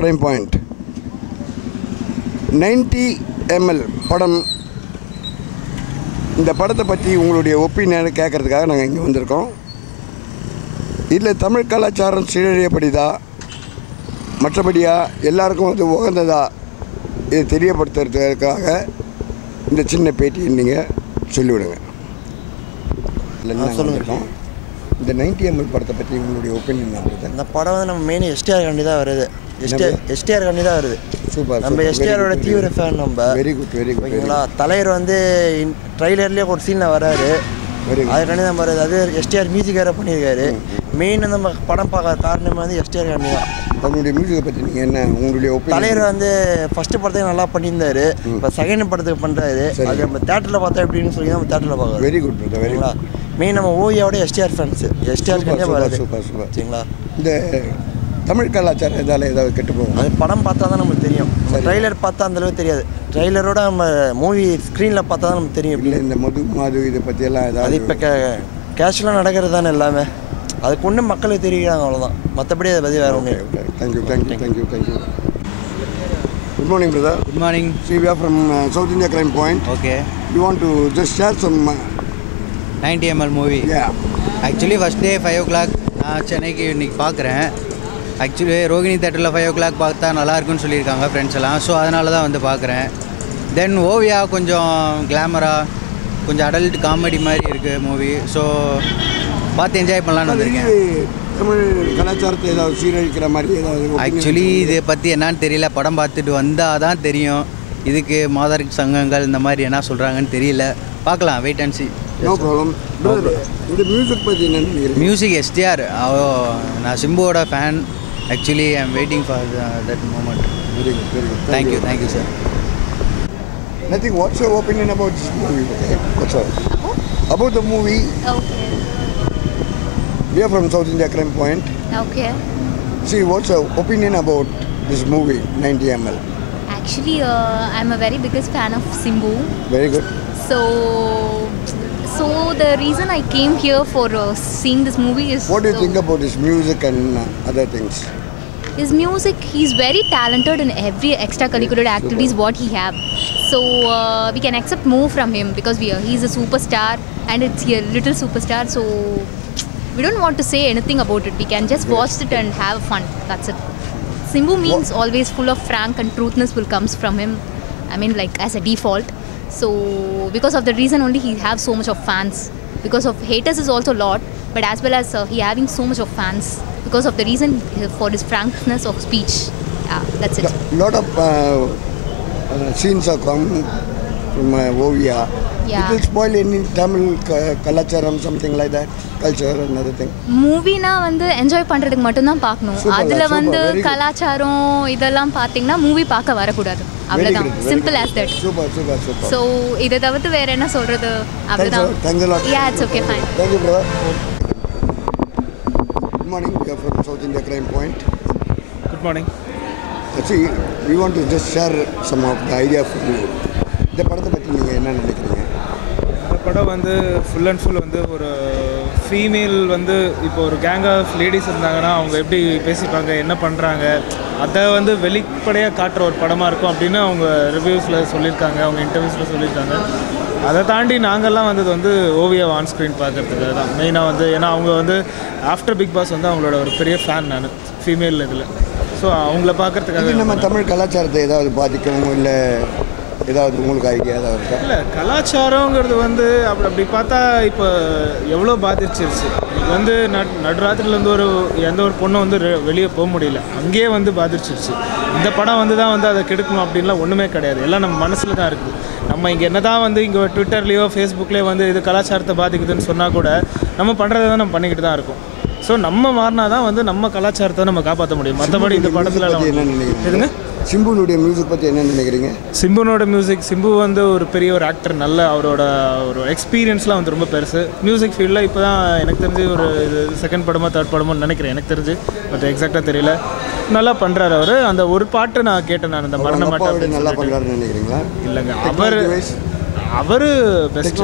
Crime Point 90 ml படம். இந்த படத்தை பற்றி உங்களுடைய ஒப்பீனியனை கேட்குறதுக்காக நாங்கள் இங்கே வந்திருக்கோம். இதில் தமிழ் கலாச்சாரம் சீரழியப்படுதா, மற்றபடியாக எல்லாருக்கும் வந்து உகந்ததா, இதை தெரியப்படுத்துறதுக்காக இந்த சின்ன பேட்டியை நீங்கள் சொல்லிவிடுங்க. சொல்லியிருக்கோம். இந்த 90 ml படத்தை பற்றி உங்களுடைய ஒப்பீனியன் தான். இந்த படம் வந்து நம்ம மெயின் எஸ்டிஆர் கண்டி தான் வருது. எஸ்டிஆர் கண்டி தான் வருது. சூப்பர். நம்ம எஸ்டிஆரோட தீவிர ஃபேன் நம்ம. வெரி குட் ஓகேங்களா. தலைவர் வந்து ட்ரைலர்லேயே ஒரு சீனில் வராரு. அதுக்காண்டி தான் வருது. அது எஸ்டிஆர் மியூசிக் வேறு பண்ணியிருக்காரு. மெயின் நம்ம படம் பார்க்க காரணமே வந்து எஸ்டிஆர் கண்டி தான். அவங்களுடைய மியூசிக்கை பற்றி நீங்கள் என்ன உங்களுடைய ஒப்பீனியன்? தலைவர் வந்து ஃபஸ்ட்டு படத்துக்கு நல்லா பண்ணியிருந்தாரு. இப்போ செகண்ட் படத்துக்கு பண்ணுறாரு. அது நம்ம தேட்டரில் பார்த்தா எப்படின்னு சொல்லி நம்ம தேட்டரில் பார்க்குறோம். Very good வெரிங்களா. மெயின் நம்ம ஓவியாவோட எஸ்டிஆர் ஃபேன்ஸு. எஸ்டிஆர் கண்டியாக வருது. சூப்பர் சரிங்களா. இந்த தமிழ் கலாச்சாரம் ஏதாவது கெட்டு போகும். அது படம் பார்த்தா தான் நமக்கு தெரியும். ட்ரைலர் பார்த்தா அந்தளவுக்கு தெரியாது. ட்ரைலரோட நம்ம மூவி ஸ்க்ரீனில் பார்த்தா தான் நமக்கு தெரியும். இல்லை இந்த மாது இதை பற்றியெல்லாம் ஏதாவது அது இப்போ கேஷுவலாக நடக்கிறது தானே எல்லாமே. அதுக்கு ஒன்று மக்களுக்கு தெரிவிக்கிறாங்க, அவ்வளோதான். மற்றபடி அதை பற்றி வேறு ஒன்று. Thank you. Good morning, brother. Good morning. See, we are from South India Crime Point. Okay. You want to just share some 90 ml movie. Yeah. Actually first day 5 o'clock நான் சென்னைக்கு இன்னைக்கு பார்க்குறேன். ஆக்சுவலி ரோகிணி தேட்டரில் 5 o'clock பார்த்தா நல்லாயிருக்குன்னு சொல்லியிருக்காங்க ஃப்ரெண்ட்ஸ் எல்லாம். So அதனால தான் வந்து பார்க்குறேன். தென் ஓவியா கொஞ்சம் கிளாமராக கொஞ்சம் அடல்ட் காமெடி மாதிரி இருக்குது மூவி. ஸோ பார்த்து என்ஜாய் பண்ணலான்னு வந்திருக்கேன். தமிழ் கலாச்சாரத்தை ஏதாவது சீரழிக்கிற மாதிரி ஏதாவது? ஆக்சுவலி இதை பற்றி என்னன்னு தெரியல. படம் பார்த்துட்டு வந்தால் தான் தெரியும். இதுக்கு மாதர் சங்கங்கள் இந்த மாதிரி என்ன சொல்கிறாங்கன்னு தெரியல. பார்க்கலாம், wait and see. No problem. இந்த மியூசிக் பற்றி என்ன? Music STR. நான் சிம்புவோட fan. Actually I am waiting for that moment. Very good. Thank you sir. Nothing. What's your opinion about this movie? Okay. What's all? About the movie. Okay. We are from South India Crime Point. Okay. See, what's your opinion about this movie 90 ml? Actually, I'm a very biggest fan of Simbu. Very good. So the reason I came here for seeing this movie is. What do you think about his music and other things? His music, he's very talented in every extracurricular activities what he have. So we can accept more from him because he's a superstar and it's a little superstar. So we don't want to say anything about it. We can just watch it and have fun. That's it. Simbu means always full of frank and truthness will comes from him. I mean, like as a default. So because of the reason only he have so much of fans. Because of haters is also a lot, but as well as he having so much of fans because of the reason for his frankness of speech. Yeah, that's it. Lot of scenes are come from Ovia. Yeah. It will spoil any Tamil kalacharam, something like that, culture, another thing. Movie na வந்து enjoy பண்றதுக்கு மட்டும் தான் பார்க்கணும். அதுல வந்து கலாச்சாரம் இதெல்லாம் பாத்தீங்கன்னா மூவி பார்க்க வரக்கூடாது. அவ்வளவுதான். Simple as that. Super. So இத தவிர்த்து வேற என்ன சொல்றது? அவ்வளவுதான். Thanks a lot. Yeah, it's okay, fine. Thank you, brother. Good morning. We are from South India Crime Point. Good morning. See, we want to just share some of the idea for you. இந்த படத்தை பற்றி நீங்கள் என்ன நினைக்கிறீங்க? இந்த படம் வந்து full and full வந்து ஒரு ஃபீமேல் வந்து இப்போ ஒரு கேங் ஆஃப் லேடிஸ் இருந்தாங்கன்னா அவங்க எப்படி பேசிப்பாங்க, என்ன பண்ணுறாங்க, அதை வந்து வெளிப்படையாக காட்டுற ஒரு படமாக இருக்கும் அப்படின்னு அவங்க ரிவ்யூஸில் சொல்லியிருக்காங்க, அவங்க இன்டர்வியூஸில் சொல்லியிருக்காங்க. அதை தாண்டி நாங்கள்லாம் வந்தது வந்து ஓவியா ஆன் ஸ்க்ரீன் பார்க்குறதுக்கு தான் மெயினாக வந்து. ஏன்னா அவங்க வந்து ஆஃப்டர் பிக் பாஸ் வந்து அவங்களோட ஒரு பெரிய ஃபேன் நான் ஃபீமேல் இதில். ஸோ அவங்கள பார்க்குறதுக்காக நம்ம தமிழ் கலாச்சாரத்தை ஏதாவது பாதிக்கணும் இல்லை ஏதாவது உங்களுக்கு ஐடியா ஏதாவது இருக்கா? இல்லை, கலாச்சாரங்கிறது வந்து அப்படி பார்த்தா இப்போ எவ்வளோ பாதிச்சிருச்சு. இன்னைக்கு வந்து நடுராத்திரிலேருந்து எந்த ஒரு பொண்ணும் வந்து வெளியே போக முடியல, அங்கேயே வந்து பாதிச்சிருச்சு. இந்த படம் வந்து தான் வந்து அதை கெடுக்கணும் அப்படின்லாம் ஒன்றுமே கிடையாது. எல்லாம் நம்ம மனசில் தான் இருக்குது. நம்ம இங்கே என்ன தான் வந்து இங்கே ட்விட்டர்லேயோ ஃபேஸ்புக்லேயோ வந்து இது கலாச்சாரத்தை பாதிக்குதுன்னு சொன்னால் கூட நம்ம பண்ணுறதை தான் நம்ம பண்ணிக்கிட்டு தான் இருக்கோம். ஸோ நம்ம மாறினா தான் வந்து நம்ம கலாச்சாரத்தை நம்ம காப்பாற்ற முடியும். மற்றபடி இந்த படத்தில் என்ன நினைக்கிறீங்க? சிம்புனுடைய மியூசிக் பற்றி என்ன நினைக்கிறீங்க? சிம்பு வந்து ஒரு பெரிய ஒரு ஆக்டர். நல்ல அவரோட ஒரு எக்ஸ்பீரியன்ஸ்லாம் வந்து ரொம்ப பெருசு மியூசிக் ஃபீல்டில். இப்போ தான் எனக்கு தெரிஞ்சு ஒரு இது செகண்ட் படமோ தேர்ட் படமோ நினைக்கிறேன், எனக்கு தெரிஞ்சு. பட் எக்ஸாக்டாக தெரியல. நல்லா பண்ணுறாரு அவர். அந்த ஒரு பாட்டு நான் கேட்டேன், நான் அந்த மரண மாட்டேன். நல்லா பண்ணுறாருன்னு நினைக்கிறீங்களா? இல்லைங்க, அவர் பெஸ்ட்.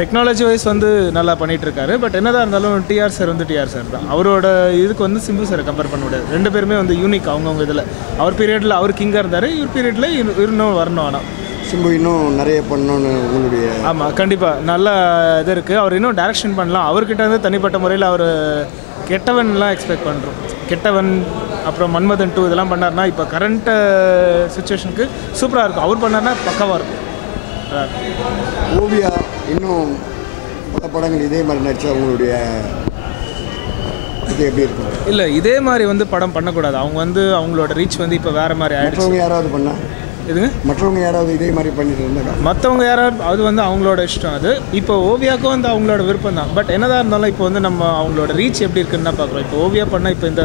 டெக்னாலஜி வைஸ் வந்து நல்லா பண்ணிகிட்ருக்காரு. பட் என்னதான் இருந்தாலும் டிஆர் சார் வந்து டிஆர் சார் தான். அவரோட இதுக்கு வந்து சிம்பு சாரை கம்பேர் பண்ண முடியாது. 2 பேருமே வந்து யூனிக் அவங்கவுங்க இதில். அவர் பீரியடில் அவர் கிங்காக இருந்தார், இவர் பீரியடில் இன்னும் வரணும். ஆனால் சிம்பு இன்னும் நிறைய பண்ணணும்னு உங்களுடைய... ஆமாம், கண்டிப்பாக நல்ல இது இருக்குது. அவர் இன்னும் டைரக்ஷன் பண்ணலாம். அவர்கிட்ட வந்து தனிப்பட்ட முறையில் அவர் கெட்டவன்லாம் எக்ஸ்பெக்ட் பண்ணுறோம். கெட்டவன், அப்புறம் மன்மதன் 2 இதெல்லாம் பண்ணார்னா இப்போ கரண்ட் சுச்சுவேஷனுக்கு சூப்பராக இருக்கும். அவர் பண்ணார்னா பக்காவாக இருக்கும். ஓவியா இன்னும் பல படங்கள் இதே மாதிரி நடிச்சா உங்களுடைய இது எப்படி இருக்கும்? இல்லை, இதே மாதிரி வந்து படம் பண்ணக்கூடாது. அவங்க வந்து அவங்களோட ரீச் வந்து இப்போ வேறு மாதிரி ஆகிடுச்சு. மற்றவங்க யாராவது பண்ணா இதுங்க மற்றவங்க யாராவது இதே மாதிரி பண்ணிட்டு இருந்தாங்க? மற்றவங்க யாராவது அது வந்து அவங்களோட இஷ்டம். அது இப்போ ஓவியாவுக்கும் வந்து அவங்களோட விருப்பம் தான். பட் என்னதான் இருந்தாலும் இப்போ வந்து நம்ம அவங்களோட ரீச் எப்படி இருக்குன்னு தான் பார்க்குறோம். இப்போ ஓவியா பண்ணால் இப்போ இந்த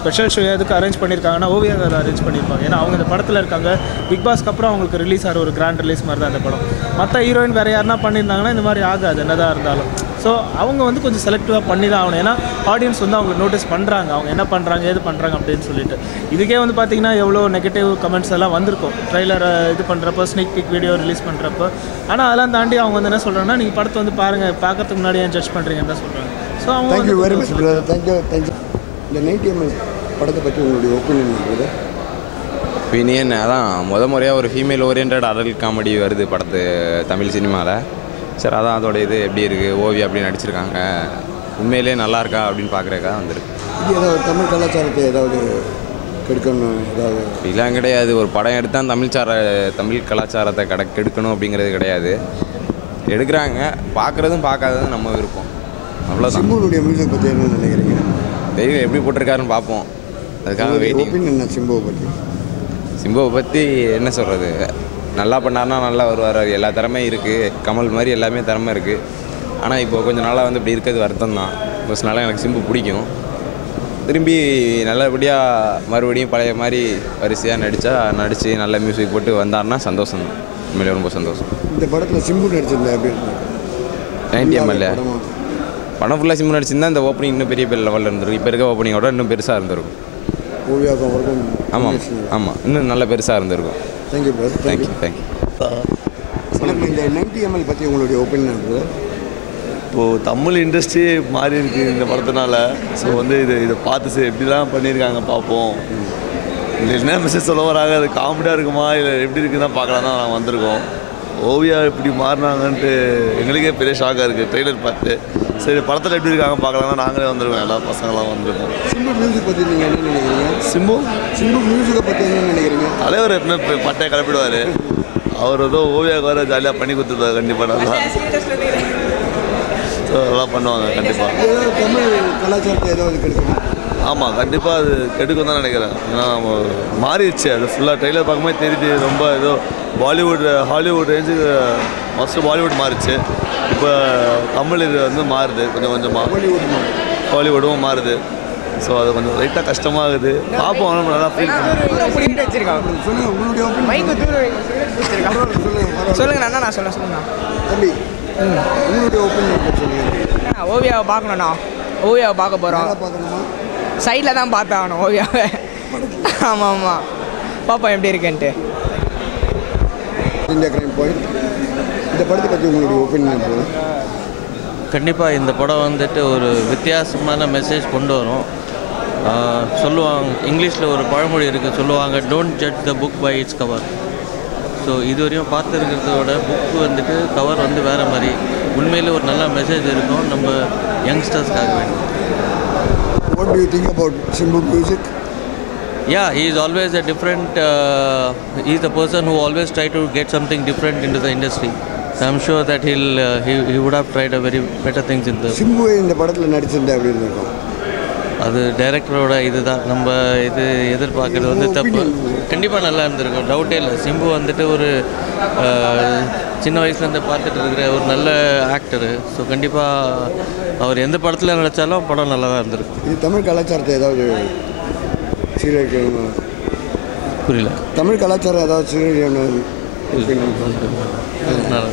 ஸ்பெஷல் ஷோ எதுக்கு அரேஞ்ச் பண்ணியிருக்காங்கன்னா ஓவியா அதை அரேஞ்ச் பண்ணியிருப்பாங்க. ஏன்னா அவங்க இந்த படத்தில் இருக்காங்க. பிக் பாஸ்க்கு அப்புறம் அவங்களுக்கு ரிலீஸ் ஆகிற ஒரு கிராண்ட் ரிலீஸ் மாதிரி தான் அந்த படம். மற்ற ஹீரோயின் வேறு யாருன்னா பண்ணியிருந்தாங்கன்னா இந்த மாதிரி ஆகாது என்னதான் இருந்தாலும். ஸோ அவங்க வந்து கொஞ்சம் செலக்டிவாக பண்ணி தான் ஆகணும். ஏன்னா ஆடியன்ஸ் வந்து அவங்க நோட்டீஸ் பண்ணுறாங்க, அவங்க என்ன பண்ணுறாங்க ஏது பண்ணுறாங்க அப்படின்னு சொல்லிட்டு. இதுக்கே வந்து பார்த்திங்கன்னா எவ்வளோ நெகட்டிவ் கமெண்ட்ஸ் எல்லாம் வந்திருக்கும் ட்ரெய்லரை இது பண்ணுறப்போ, ஸ்னீக் பிக் வீடியோ ரிலீஸ் பண்ணுறப்போ. ஆனால் அதெல்லாம் தாண்டி அவங்க வந்து என்ன சொல்கிறாங்கன்னா, நீங்கள் படத்தை வந்து பாருங்கள், பார்க்கறதுக்கு முன்னாடி ஏன் ஜட்ஜ் பண்ணுறீங்கன்னு தான் சொல்கிறாங்க. ஸோ அவங்க thank you very much brother. Thank you. இந்த 90mm படத்தை பற்றி உங்களுடைய ஒப்பீனியன் இருக்குது? ஒப்பீனியன் அதான் முறையாக ஒரு ஃபீமேல் ஓரியன்ட் அடல்ட் காமெடி வருது படத்து தமிழ் சினிமாவில். சார் அதான் அதோட இது எப்படி இருக்குது, ஓவியா அப்படி நடிச்சிருக்காங்க, உண்மையிலே நல்லா இருக்கா அப்படின்னு பார்க்குறக்கா வந்திருக்கு. இது ஏதாவது தமிழ் கலாச்சாரத்தை ஏதாவது கெடுக்கணும் ஏதாவது? இதெல்லாம் கிடையாது. ஒரு படம் எடுத்தால் தமிழ் கலாச்சாரத்தை கெடுக்கணும் அப்படிங்கிறது கிடையாது. எடுக்கிறாங்க, பார்க்குறதும் பார்க்காததும் நம்ம விருப்பம், அவ்வளோதான். சிம்புனுடைய மியூசிக் பற்றி என்ன நினைக்கிறீங்க? தெரியல எப்படி போட்டிருக்காருன்னு பார்ப்போம், அதுக்காக வெயிட்டிங். ஒப்பீனியன் சிம்புவை பற்றி? சிம்புவை பற்றி என்ன சொல்கிறது, நல்லா பண்ணார்னா நல்லா வருவார். எல்லா திறமையும் இருக்குது, கமல் மாதிரி எல்லாமே திறமை இருக்குது. ஆனால் இப்போ கொஞ்சம் நாளாக வந்து இப்படி இருக்கிறது வருத்தம் தான். ஃபர்ஸ்ட் நாளாக எனக்கு சிம்பு பிடிக்கும். திரும்பி நல்லபடியாக மறுபடியும் பழைய மாதிரி வரிசையாக நடித்து நல்ல மியூசிக் போட்டு வந்தார்னா சந்தோஷம் தான். உண்மையிலே ரொம்ப சந்தோஷம். இந்த படத்தில் சிம்பு நடிச்சிருந்தா எப்படி இருக்கும்? 90mm படம் ஃபுல்லாக சிம்பு நடிச்சிருந்தா இந்த ஓப்பனிங் இன்னும் பெரிய லெவலில் இருந்திருக்கும். இப்போ இருக்க ஓப்பனிங்கோட இன்னும் பெருசாக இருந்திருக்கும். ஓவியாவுக்கும் அவருக்கும்? ஆமாம், இன்னும் நல்ல பெருசாக இருந்திருக்கும். Thank you brother. தேங்க்யூ. வணக்கம். இந்த 90mm பற்றி உங்களுடைய ஒப்பீனியன் இருக்குது? இப்போது தமிழ் இண்டஸ்ட்ரி மாறி இருக்குது இந்த படத்தினால. ஸோ வந்து இதை பார்த்து எப்படிலாம் பண்ணியிருக்காங்க பார்ப்போம். இதில் என்ன மெசேஜ் சொல்ல வராங்க, அது காமெடியாக இருக்குமா இல்லை எப்படி இருக்குன்னு தான் பார்க்கலாம் தான் நாங்கள் வந்திருக்கோம். ஓவியா இப்படி மாறினாங்கன்ட்டு எங்களுக்கே பெரிய ஷாக்காக இருக்குது ட்ரெய்லர் பார்த்து. சரி படத்தில் எப்படி இருக்காங்க பார்க்கலாம்னா நாங்களே வந்திருக்கோம், எல்லா பசங்களாம் வந்திருக்கோம். சிம்பு மியூசிக் பற்றி நீங்கள் என்ன நினைக்கிறீங்க? சிம்பு மியூசிக்கை பற்றி என்ன நினைக்கிறீங்க? தலைவர் எப்பவுமே பட்டையை கிளப்பிடுவார். அவர் ஏதோ ஓவியாவுக்கு வர ஜாலியாக பண்ணி கொடுத்துருவாரு கண்டிப்பாக. நல்லா ஸோ அதெல்லாம் பண்ணுவாங்க கண்டிப்பாக. தமிழ் கலாச்சாரத்தை ஏதாவது கெடுக்கணும்? ஆமாம், கண்டிப்பாக அது கெடுக்கும் தான் நினைக்கிறேன். ஏன்னா மாறிடுச்சு, அது ஃபுல்லாக ட்ரெய்லர் பார்க்கும்போது தெரியுது. ரொம்ப ஏதோ ஹாலிவுட் ரேஞ்சுக்கு மோஸ்ட்டு பாலிவுட் மாறிச்சு. இப்போ தமிழ் இது வந்து மாறுது கொஞ்சம் கொஞ்சமாக, ஹாலிவுட்டும் மாறுது. ஸோ அது கொஞ்சம் லைட்டாக கஷ்டமாகுது. பார்ப்போம், நம்ம நல்லா ஃபீல் சொல்லுங்க அண்ணா. நான் சொல்லுங்க தம்பி, உங்களுடைய ஒப்பீனியன் சொல்லுங்கள். ஓவியாவை பார்க்கணுண்ணா. ஓவியாவை பார்க்க போகிறோம். பார்க்கணுமா? சைடில் தான் பார்த்தாகணும் ஓவியாவை. ஆமாம் பாப்பா எப்படி இருக்குன்ட்டு. இந்தியா கிரைம் பாயிண்ட், இந்த படத்தை பற்றி உங்களுடைய ஒப்பீனியன் போதும்? கண்டிப்பாக இந்த படம் வந்துட்டு ஒரு வித்தியாசமான மெசேஜ் கொண்டு வரும். சொல்லுவாங்க, இங்கிலீஷில் ஒரு பழமொழி இருக்குது, சொல்லுவாங்க don't judge the book by its cover. So இதுவரையும் பார்த்துருக்கிறதோட புக்கு வந்துட்டு கவர் வந்து வேறு மாதிரி. உண்மையில் ஒரு நல்ல மெசேஜ் இருக்கும் நம்ம யங்ஸ்டர்ஸ்க்காக வேணும். What do you think about Simbu music? Yeah, he is always a different, he is the person who always try to get something different into the industry. So I'm sure that he would have tried a very better things in the... Simbu இந்த படத்தில் நடிச்சிருந்தா எப்படி இருக்கும்? அது டைரக்டரோட இதுதான், நம்ம இது எதிர்பார்க்குறது வந்து தப்பு. கண்டிப்பாக நல்லா இருந்திருக்கும், டவுட்டே இல்லை. சிம்பு வந்துட்டு ஒரு சின்ன வயசுலேருந்து பார்த்துட்டு இருக்கிற ஒரு நல்ல ஆக்டரு. ஸோ கண்டிப்பாக அவர் எந்த படத்தில் நடித்தாலும் படம் நல்லா தான் இருந்திருக்கும். இது தமிழ் கலாச்சாரத்தை ஏதாவது சீரழிக்கணும்? புரியல. தமிழ் கலாச்சாரம் ஏதாவது சீரழிக்கணும்? நல்லா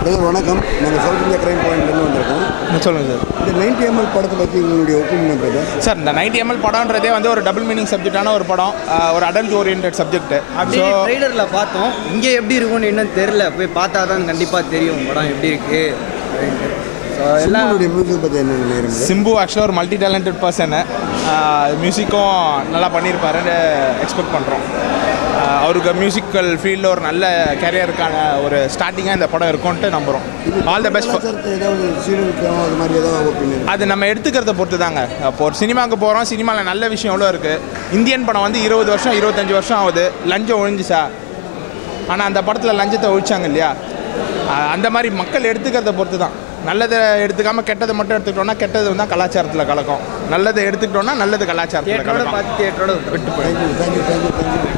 பிரதர் வணக்கம். நாங்கள் சவுத் இந்தியா கிரைம் பாயிண்ட்லேருந்து வந்திருக்கோம். சொல்லுங்கள் சார். இந்த 90 ml படத்தை பற்றி உங்களுடைய ஒப்பீனியன் பிரதர்? சார் இந்த 90 ml படம்ன்றதே வந்து ஒரு டபுள் மீனிங் சப்ஜெக்டான ஒரு படம், ஒரு அடல்ட் ஓரியன்ட் சப்ஜெக்ட். அப்படியே ட்ரெய்லரில் பார்த்தோம், இங்கே எப்படி இருக்கும்னு இன்னும் தெரில, போய் பார்த்தா தான் கண்டிப்பாக தெரியும் படம் எப்படி இருக்குது அப்படின்ட்டு. எல்லாருடைய மியூசிக் பற்றி என்ன நினைக்கிறீங்க? சிம்பு ஆக்சுவலாக ஒரு மல்டி டேலண்டட் பர்சனு, மியூசிக்கும் நல்லா பண்ணியிருப்பாருன்னு எக்ஸ்பெக்ட் பண்ணுறோம். அவருக்கு மியூசிக்கல் ஃபீல்டில் ஒரு நல்ல கேரியருக்கான ஒரு ஸ்டார்டிங்காக இந்த படம் இருக்கும்ன்ட்டு நம்புகிறோம். All the best. அது நம்ம எடுத்துக்கிறத பொறுத்து தாங்க. அப்போ ஒரு சினிமாவுக்கு போகிறோம், சினிமாவில் நல்ல விஷயம் எவ்வளோ இருக்குது. இந்தியன் படம் வந்து 20 வருஷம் 25 வருஷம் ஆகுது, லஞ்சம் ஒழிஞ்சிச்சா? ஆனால் அந்த படத்தில் லஞ்சத்தை ஒழிச்சாங்க இல்லையா? அந்த மாதிரி மக்கள் எடுத்துக்கிறத பொறுத்து தான். நல்லதை எடுத்துக்காமல் கெட்டதை மட்டும் எடுத்துக்கிட்டோம்னா கெட்டது தான் கலாச்சாரத்தில் கலக்கும். நல்லதை எடுத்துக்கிட்டோம்னா நல்லது கலாச்சாரத்தில் கலக்கும். பார்த்து தியேட்டரோட விட்டு தேங்க்யூ.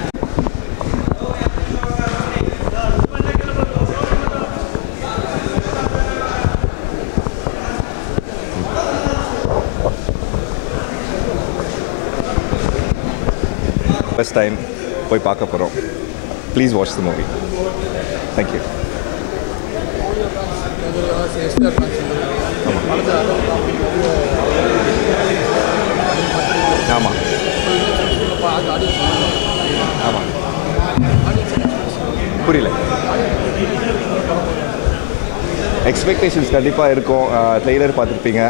ஃபர்ஸ்ட் டைம் போய் பார்க்க போகிறோம். Please watch the movie. Thank you. ஆமாம் ஆமாம் புரியல. எக்ஸ்பெக்டேஷன்ஸ் கண்டிப்பாக இருக்கும். ட்ரெய்லர் பார்த்துருப்பீங்க.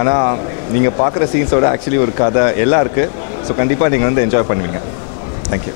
ஆனால் நீங்கள் பார்க்குற சீன்ஸோட ஆக்சுவலி ஒரு கதை எல்லாம் இருக்குது. ஸோ கண்டிப்பாக நீங்கள் வந்து என்ஜாய் பண்ணுவீங்க. தேங்க்யூ.